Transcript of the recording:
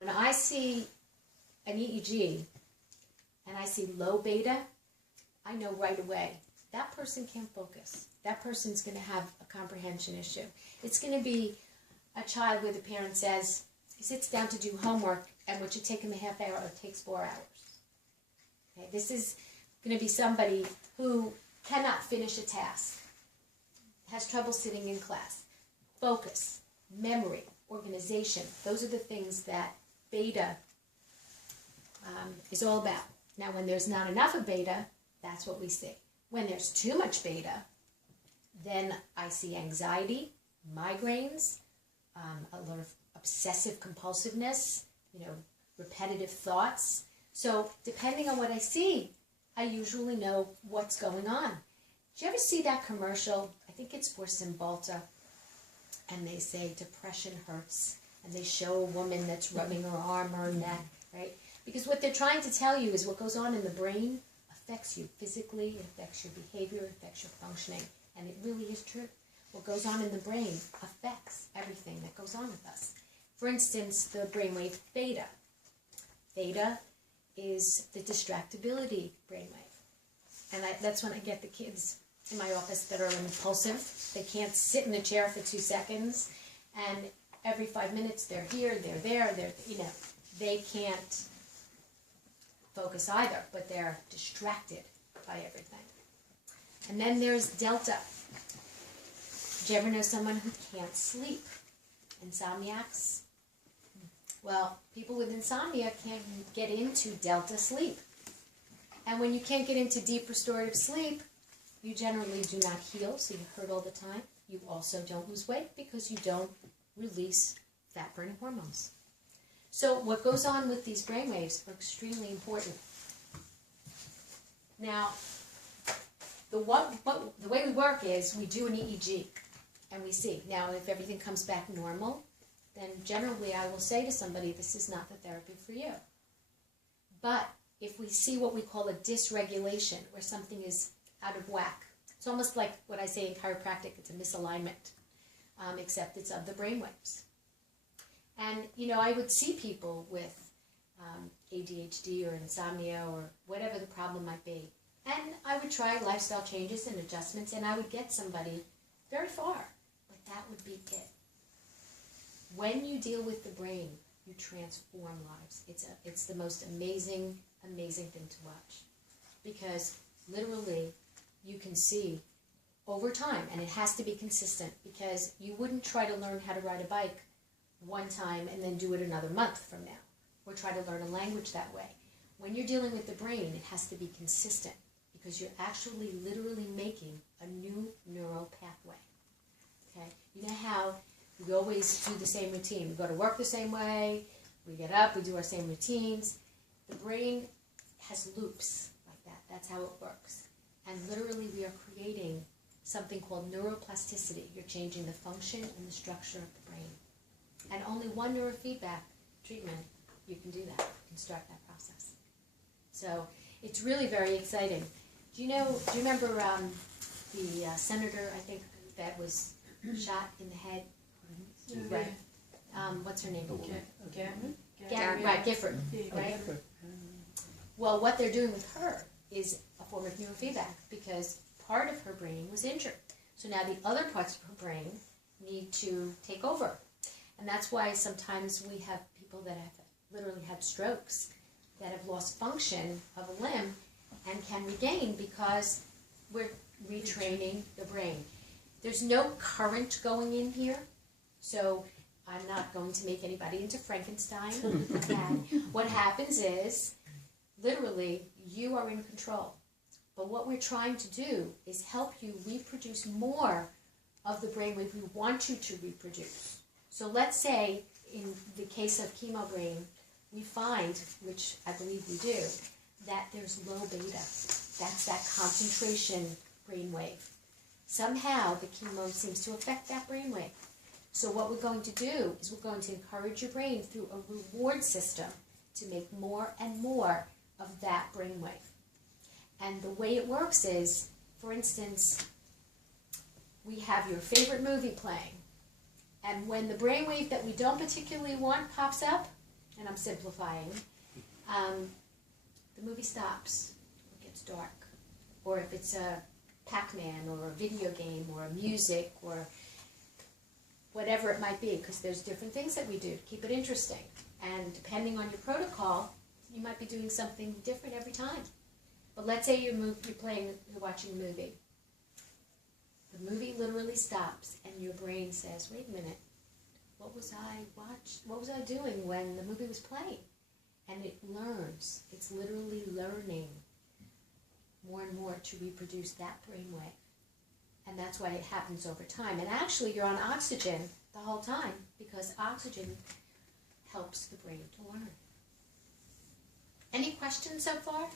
When I see an EEG and I see low beta, I know right away that person can't focus. That person's going to have a comprehension issue. It's going to be a child where the parent says, he sits down to do homework, and what should take him a half hour, it takes 4 hours. Okay, this is going to be somebody who cannot finish a task, has trouble sitting in class. Focus, memory, organization, those are the things that beta is all about. Now, when there's not enough of beta, that's what we see. When there's too much beta, then I see anxiety, migraines, a lot of obsessive compulsiveness, repetitive thoughts. So depending on what I see, I usually know what's going on. Did you ever see that commercial? I think it's for Cymbalta, and they say depression hurts, and they show a woman that's rubbing her arm or her neck, right? Because what they're trying to tell you is what goes on in the brain affects you physically, it affects your behavior, it affects your functioning, and it really is true. What goes on in the brain affects everything that goes on with us. For instance, the brainwave theta. Theta is the distractibility brainwave. And that's when I get the kids in my office that are impulsive. They can't sit in the chair for 2 seconds, and every 5 minutes they're here, they're there, they can't focus either, but they're distracted by everything. And then there's delta. Do you ever know someone who can't sleep? Insomniacs? Well, people with insomnia can't get into delta sleep. And when you can't get into deep restorative sleep, you generally do not heal, so you hurt all the time. You also don't lose weight because you don't release fat-burning hormones. So what goes on with these brainwaves are extremely important. Now, the way we work is we do an EEG, and we see. Now, if everything comes back normal, then generally I will say to somebody, this is not the therapy for you. But if we see what we call a dysregulation, where something is out of whack, it's almost like what I say in chiropractic, it's a misalignment, except it's of the brainwaves. And, I would see people with ADHD or insomnia or whatever the problem might be. And I would try lifestyle changes and adjustments, and I would get somebody very far. But that would be it. When you deal with the brain, you transform lives. It's the most amazing thing to watch. Because literally, you can see over time, and it has to be consistent, because you wouldn't try to learn how to ride a bike one time and then do it another month from now, or try to learn a language that way. When you're dealing with the brain, it has to be consistent, because you're actually literally making a new neural pathway. Okay? You know how we always do the same routine. We go to work the same way, we get up, we do our same routines. The brain has loops like that. That's how it works. And literally we are creating something called neuroplasticity. You're changing the function and the structure of the brain. And only one neurofeedback treatment, you can do that. You can start that process. So it's really very exciting. Do you remember the senator, I think, that was shot in the head? Mm-hmm. Right. What's her name? Gifford. Right? Well, what they're doing with her is a form of neurofeedback, because part of her brain was injured. So now the other parts of her brain need to take over. And that's why sometimes we have people that have literally had strokes, that have lost function of a limb and can regain, because we're retraining the brain. There's no current going in here, so I'm not going to make anybody into Frankenstein. Okay. What happens is, literally, you are in control. But what we're trying to do is help you reproduce more of the brainwave we want you to reproduce. So let's say, in the case of Chemo Brain, we find, which I believe we do, that there's low beta. That's that concentration brainwave. Somehow the chemo seems to affect that brainwave. So what we're going to do is we're going to encourage your brain through a reward system to make more and more of that brainwave. And the way it works is, for instance, we have your favorite movie playing. And when the brainwave that we don't particularly want pops up, and I'm simplifying, the movie stops, it gets dark. Or if it's a Pac-Man or a video game or a music or whatever it might be, because there's different things that we do to keep it interesting. And depending on your protocol, you might be doing something different every time. But let's say you're watching a movie. The movie literally stops and your brain says, wait a minute, what was I doing when the movie was playing? And it learns. It's literally learning more and more to reproduce that brainwave. And that's why it happens over time. And actually, you're on oxygen the whole time because oxygen helps the brain to learn. Any questions so far?